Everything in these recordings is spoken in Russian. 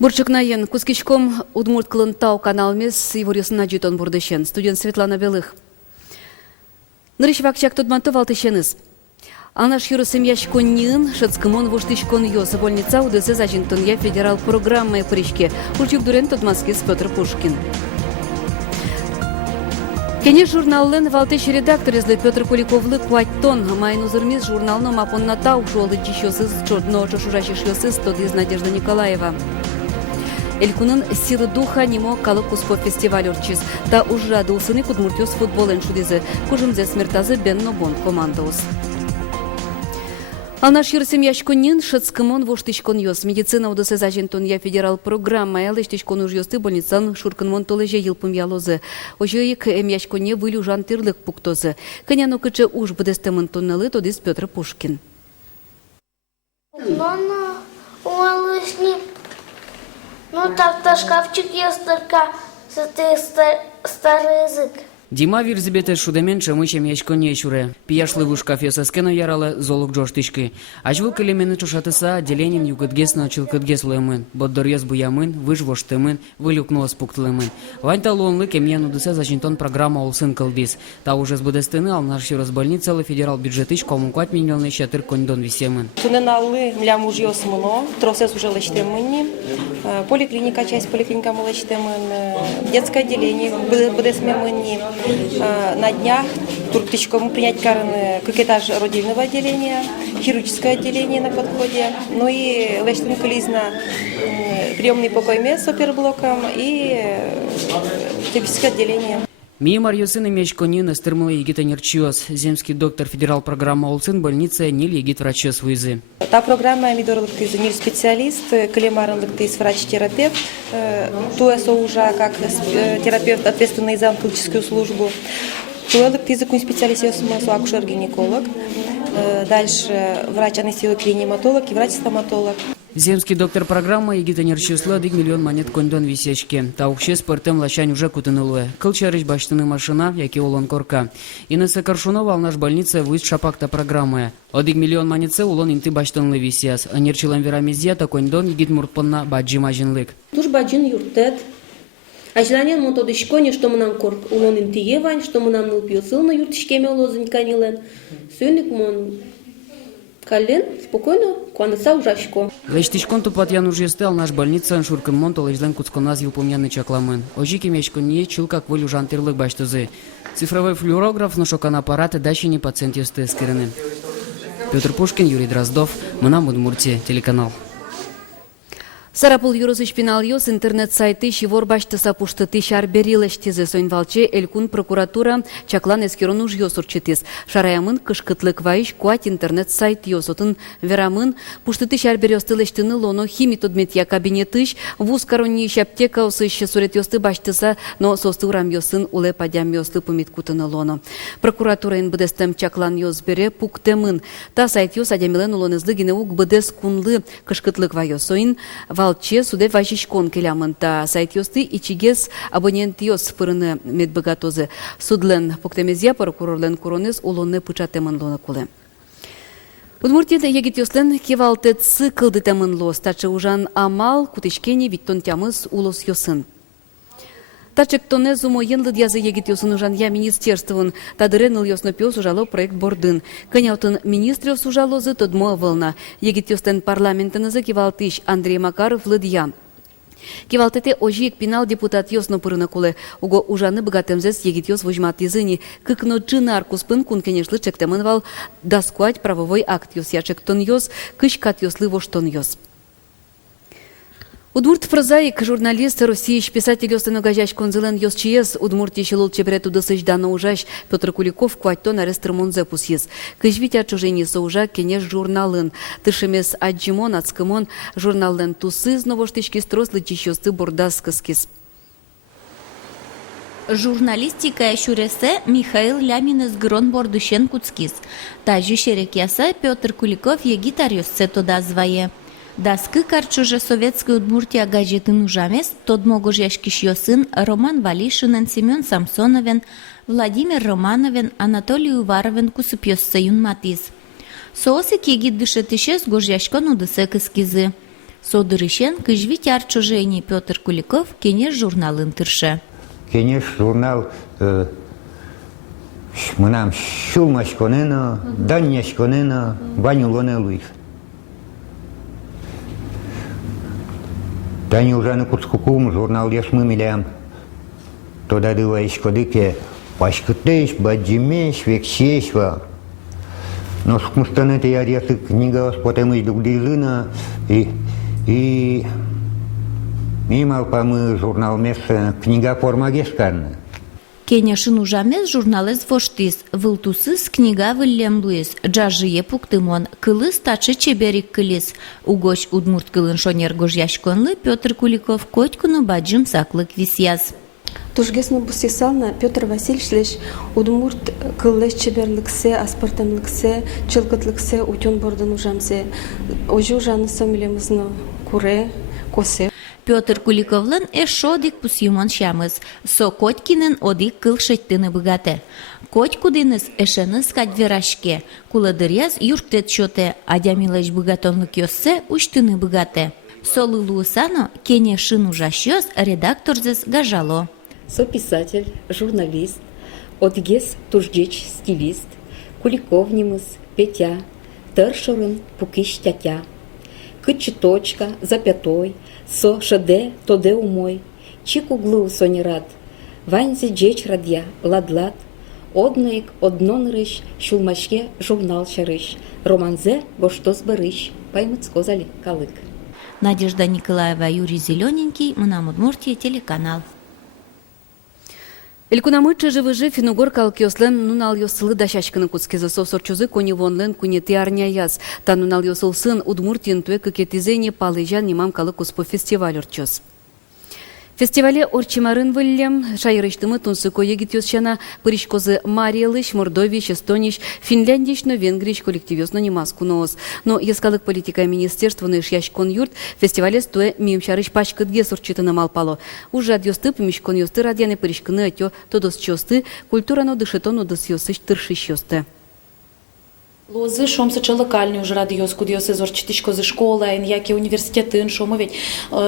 Бурчыкнайын кускичком удмурт кылын тау каналмес ивурюсына житон бурдышен. Студент Светлана Белых. Нырыш вакчак тудманты валтышеныз. Анаш юрысым яшконнин, шацкымон вуштышкон йосы больница удысы зажинтон федерал программы прыщке. Ульчук дурен тудмаскис Петр Пушкин. Кене журналын валтыш редакторезлы Петр Куликовлы куаттон майну зырмис журналны мапонна тау шолды чищосыз чордно чошужащишьосыз тодыз Надежда Николаева. Элькунын силы духа нимо калып куспо фестиваль орчиз. Та ужрады усыны кудмуртёс футболен шудызы. Кужымзе смертазы бенно бон командаус. Алнаш юрсем яшконнин шацкымон воштышкон йос. Медицина удысы зажентон федерал программа ялыштышкон уж йосты больницан шуркынмон толеже елпым ялозы. Ожоик яшконне вылю жантырлык пуктозы. Коняну кычы уж бдестемын тонналы тодис Петр Пушкин. Ну так-то шкафчик есть только старый язык. Дима вирзибете шудемен чамычем яшконе шуре. Пияшлы в шкафе соскено ярала золок джоштышки. Ажвыл калемены чушатыса отделением югатгесно чилкатгес луемын. Боддорез буямын, выжвоштемын, вылюкнула спуктылемын. Ваньта луонлы кемьяну дысе зачинтон программа улсын кылдис. Та уже с будестыны ал наш больницалы федерал бюджетыш коммукать миллионный щатыр кондон висемын. Туненалы млям уж йосмыно, тросес уже лечтемыни. Поликлиника, часть поликлиника мы лечтемын. Детское отделение будесмемыни. На днях турктычкому принять карен кокетаж родильного отделения, хирургическое отделение на подходе, ну и лечтен колизна приемный покой с оперблоком и терапевтическое отделение. Миемар юсын имеч конин стырмылы егита нерчиос. Земский доктор федерал программа улсын больница нил егит врачос вызы. Та программа мидорлык из нил специалист, клемарлык из врач-терапевт, туэсо уже как терапевт ответственный за онкологическую службу. Туэлык из специалист акушер-гинеколог, дальше врач-анестезиолог-реаниматолог и врач-стоматолог. Земский доктор программа егита нерчиосла 1 миллион монет кондон висячки. Та ухше спортем лачань уже кутынылуэ. Кылчарыч баштыны машина, яки улон корка. Инесса Коршунова наш больница выйт шапакта программы. 1 миллион монетсе улон инты баштынлы висяс. А нерчилан верамизия кондон егит муртпонна баджи мажинлык. Туж баджин юртет. А желание мотодышконе, что мы нам корк улон инты евань, что мы нам нылпьёсыл на юртышкеме улозын канилен. Сёник мон Кален, спокойно, куандыса ужашко. Лечтичкон тупатьян уже стал наш больница шуркым монтол излен куцконаз юпомьяны чакламын. Ожики мечкон не чил как волю жантырлык баштузы. Цифровой флюорограф, ношокан аппараты дащини пациент ёсты скирены. Петр Пушкин, Юрий Дроздов, Мына Удмуртия, телеканал. Сарапул юрысыш пинал йос интернет-сайты шивор баштыса пуштыты шарберилештизы соинвалче элькун прокуратура чаклан эскерон уж йосурчетис. Шараямын кышкытлык вайш куать интернет-сайт йосотын верамын пуштыты шарберёстылештыны лоно химитодметья кабинетыш вуз коронниш аптека усыш сурет йосты баштыса, но состы урам йосын уле падям йосты пумиткутыны лоно. Прокуратура ин бдестем чаклан йос бере пуктемын. Та сайт йос адямилен улонызлы гинеук бдес кунлы кышкытлык вайосоин Валче суде ващишкон келямынта сайт йосты ичигес абонент йос фырыны медбогатозы. Судлен поктемезия прокурорлен куронес улонны пычатемын лона куле. Удмуртияда егит йослен кевалте цикл темын лос, тачы ужан амал кутышкени виттон тямыз улос йосын. Тачек тоне зумо енлыд язы егит йосын ужан я министерствын, тадыреныл йосно пёс ужало проект бордын. Каняутын министр йос ужалозы тодмо вылна. Егит йостен парламентынызы кевалтыш Андрей Макаров лыдья. Кевалтете ожиек пинал депутат йосно пырына куле. Уго ужаны богатемзес егит йос вожмат языни. Кыкно джинар куспын кун кенешлы чектемын вал даскуать правовой акт йос ячек тон йос, кышкат йослы воштон йос. Удмурт прозаик, журналист, российский писатель Остана Газяч Конзелен Йосчиес, Удмуртий Шилул Чебрет удасыч дана ужаш, Петр Куликов кваттон арестырмонзе пусьес. Кыжвитя чужени соужа кенеш журналын. Тышемес аджимон, ацкымон, журнален тусыз новоштички строслы чищосты бордаскаскис. Журналистика шуресе Михаил Ляминес грон бордущен куцкис. Тажи шерекяса Петр Куликов егитар йосце тода звае. Даскы карчуже советской Удмуртия газетын ужамес, тодмогож яшкиш йосын Роман Валишинен, Семен Самсоновен, Владимир Романовен, Анатолий Уваровен кусып йоссаюн матиз. Соосик егит дышетишес гож яшкон удысек эскизы. Содырышен кыжвитяр чужени Петр Куликов кенеш журналын тыршы. Кенеш журнал мынам шулмашконено, данняшконено, банюлоне луис. Дани ужаны курскукум журнал яшмы милям. Тода дыва ишкодыке пашкытеш, баджимеш, вексешва. Но скмустаны те ярясы книга спотемыш дугдизына и мимал памы журнал место книга форма гешкарна. Кенешын ужамес журналез воштис, вылтусыз книга выллем луис, джажие пуктымон, кылыс тачы чеберик кылис. Угоч удмурт кылын шонергож яшконлы Петр Куликов котькуну баджым саклык висяз. Тужгесно бусисална Петр Васильевич удмурт кыллеш чеберликсе, аспартамлыксе, чылкытлыксе утен бордан ужамсе. Ожу жаны сомилемызно куре, косе. Петр Куликовлын эшодик пусюмон шамыз, со Котькинын одик кыл шеттыны быгате. Котькудыныз эшеныз кадверашке, куладыряз юрктет шоте, адямилеш быгатонлык йоссе уштыны быгате. Солы луысано кенешын ужащёс редакторзыз гажало. Сописатель, журналист, Отгес Туждеч стилист, Куликовнимыз, Петя, Тыршырын пукиш тятя. Кычы точка, запятой, со шаде, тоде умой, чик углу сонерат, ванзе джеч радья, ладлат, одноик однонрыш, шулмашке журнал шарыш, романзе боштос барыш, паймыцко зали калык. Надежда Николаева, Юрий Зелененький, Мынам Удмуртия, телеканал. Элькунамычы живыжы финугор калкиослен нунал йосылы дашашканы куцкезы сосорчузы коневонлен кунети арняяз. Та нунал йосыл сын Удмуртин туе кыкетизене палыжан немам калы куспо фестиваль орчоз. Фестивале орчимарын выллем, шайрыштымы тунсыко егит йосчана пыришкозы Мариялыш, Мордович, Эстониш, Финляндишно, Венгрич коллективёсно немас куноос. Но ескалык политика министерства ныш яшкон юрт фестивале стоя мимчарыш пачкыдге сорчитыны малпало. Уже адьосты помешкон йосты радяны пыришкыны атё тодос чосты, культурано дышетону дос йосыш тыршиш йосты. Лозы шомсычы локальный уже радиос, кудиосы зорчитишко за школа, яки университеты, шомо ведь.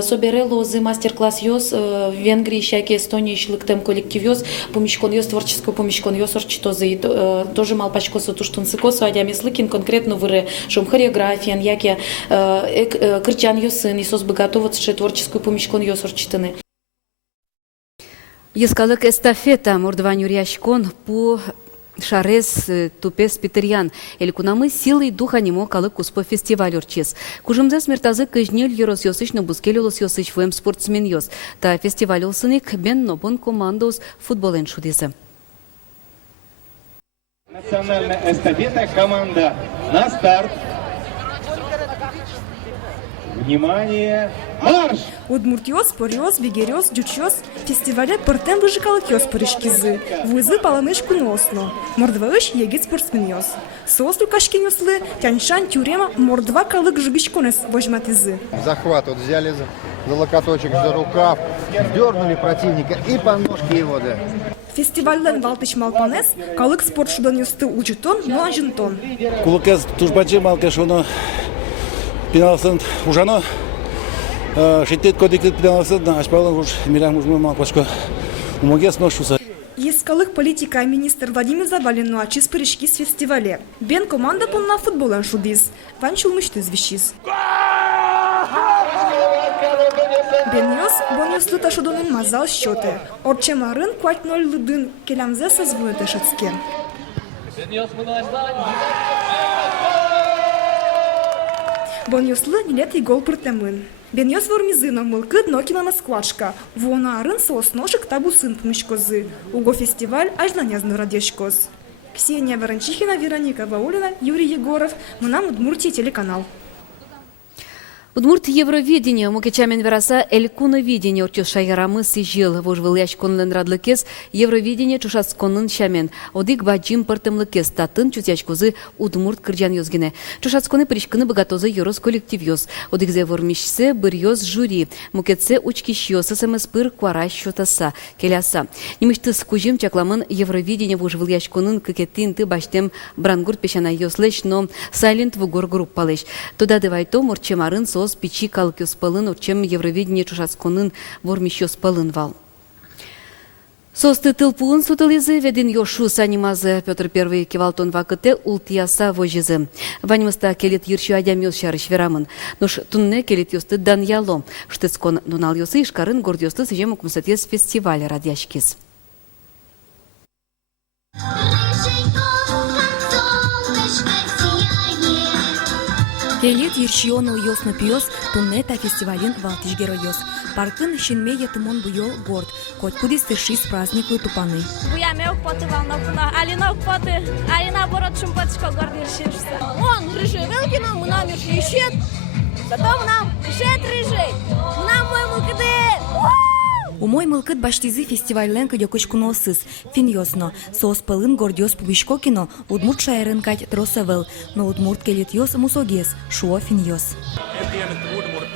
Собере лозы мастер-класс йос, в Венгрии, щаки Эстонии, шлыктем коллектив йос, помешкон йос, творческую помешкон йос, орчитозы, тоже мал пачко сотуштун сыкосу, адями слыкин конкретно выре, шом хореографиян, яки кричан йосын, Исос бы готовится, творческую помешкон йос, орчитаны. Ескалык эстафета мордван юрьяшкон по Шарес тупес Питерян. Элькунамы силой духа немо калык куспо фестиваль орчес. Кужымзе смертазы кыжнел ерос йосыч но бускелилос йосыч вем спортсмен йос. Та фестиваль олсыник бен нобон командос футболен шудесы. Национальная эстафета, команда на старт. Внимание, марш! Удмуртиос, Пориос, Вегериос, Дючос, фестивале пыртен выжикалык йос пырышкизы, вызы паланыш куносно, мордваыш егит спортсмен йос. Сослу кашкин йослы, тяньшан тюрема мордва калык жигиш конес вожматизы. Захват вот взяли за локоточек, за рукав, дернули противника и по ножке его, да. Фестивальден валтыш малпанес, калык спортшудан йосты учетон, но ажинтон. Кулыкез тужбачы малкашоно пеналсын ужано, шеттет кодиктет пеналсын, ашпалын уж мирам уж мы малпашко умогес ношуса. Ескалык политика министр Владимир Завалин ачис пырышки с фестивале. Бен команда понна футболан шудиз, ван чулмышты звещиз. Бен йос, бон йослы ташудонын мазал счеты. Орчемарын квать 0 лыдын келямзе созвоны ташацке. Бон йослы нилет гол пыртемын. Бен йос вормизыно мылкы днокина на складшка. Вона арын сосношек табусын помешкозы. Уго фестиваль ажланязны радешкоз. Ксения Ворончихина, Вероника Ваулина, Юрий Егоров. Мынам Удмуртия, телеканал. Удмурт Евровидение мукечамен вераса элькуна видение орчус шайгарамы сижил вожвыл яшконлен радлыкес Евровидение чушацконын шамен. Одик баджим пыртымлыкес татын чузячкозы Удмурт кырджан йозгине. Чушацконы пришкыны богатозы йорос коллектив йоз. Одикзе вормишсе бір йоз жюри. Мукетсе учкиш йосы сэмэс пыр квара щотаса. Келяса. Немышты скужим чакламын Евровидение вожвыл яшконын кыкетин ты баштем брангурт пешана йозлеш, но Silent вугор группалеш. Туда девайто морчемарын соос пичи калки спалын, чем Евровидение чушацконын вормищё спалын вал. Состы тылпуын сутылызы ведин йошу санимазы Петр I кевалтон вакыте ултияса вожизы. Ванимыста келет юрчу адям йос шарыш верамын. Нош тунне келет йосты дан яло. Штыцкон нунал йосы ишкарын горд йосты сыжем укмсатес фестиваль радяшкиз. Келет ершионыл йосно пиос туннета фестивалин валтишгеро йос. Паркын шинме етымон буйол горд. Коть кудис тыршис праздниклы тупаны. Буяме укпоты волновкуна, алина укпоты, а наоборот шумпоточка горд ершишься. Он рыжий велкино, мы нам ершишет, зато нам шет рыжий, нам мой мукыды. Умой мылкыт баштизы фестивальлен кыдёкыч куносыз. Фин йосно. Соос пылын гордёс пубишко кино, удмурт шайрын кать тросавел, но удмурт келет йос мусогес, шуо фин йос.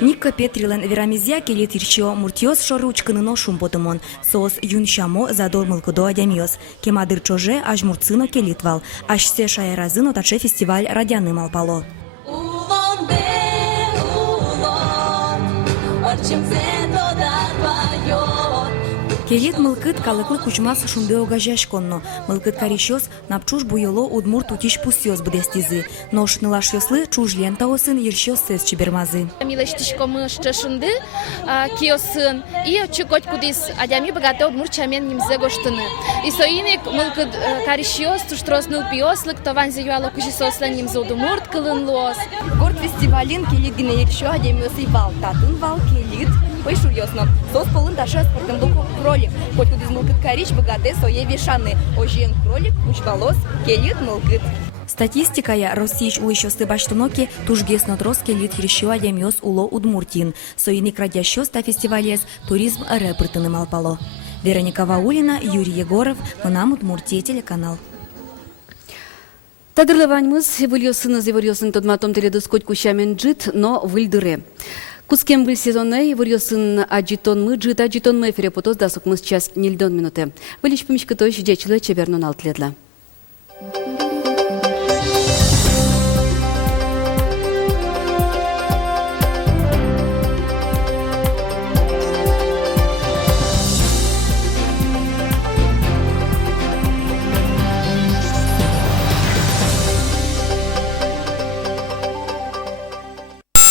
Никка Петрилен верамизя келет ирчио муртиос шоручкыныно шумпотымон. Соос юншамо задор мылкыдо адямиос. Кемадыр чоже аж мурцыно келитвал. Аж се шайразыно таче фестиваль радяны малпало. Келет мылкыт калыклы кучмас шунде огажаш конно. Мылкыт карищос напчуш буйоло удмурт утиш пусьёс бдестизы. Нош нылаш ёслы чуж лента осын ерщёс сес чебермазы. Милештишко мы штешунды, киосын, и чукоть кудис, адями богате удмурт чамен нимзе гоштыны. И соиник мылкыт карищос туштрос пиослык, тован заюало кужисосла нимзе удмурт кылын лос. Горд фестивалин келит гине ерщё адемиос и вал, татын вал келит. Пойшу ясно. Сос полын таша спортом луку кролик. Хоть куда из мылкыт карич богате сое вешаны. Ожен кролик, уч волос, келит мылкыт. Статистикая Россияч улыщосты баштуноки тужгесно трос келит ерщё адемиос уло удмуртин. Соиник радящёс та фестивалес туризм рэпртыны малпало. Вероника Ваулина, Юрий Егоров, Мынам Удмуртия телеканал. Тадырлываньмыз выльёсын тодматом теледыскоть кущамен джит, но выльдыре. Кускем был сезонный, вырьёсын аджитон мы, джит аджитон мы, эфире потос дасок мы сейчас нельдон минуты. Вылечь помещка то еще дечило чеверно налтледла.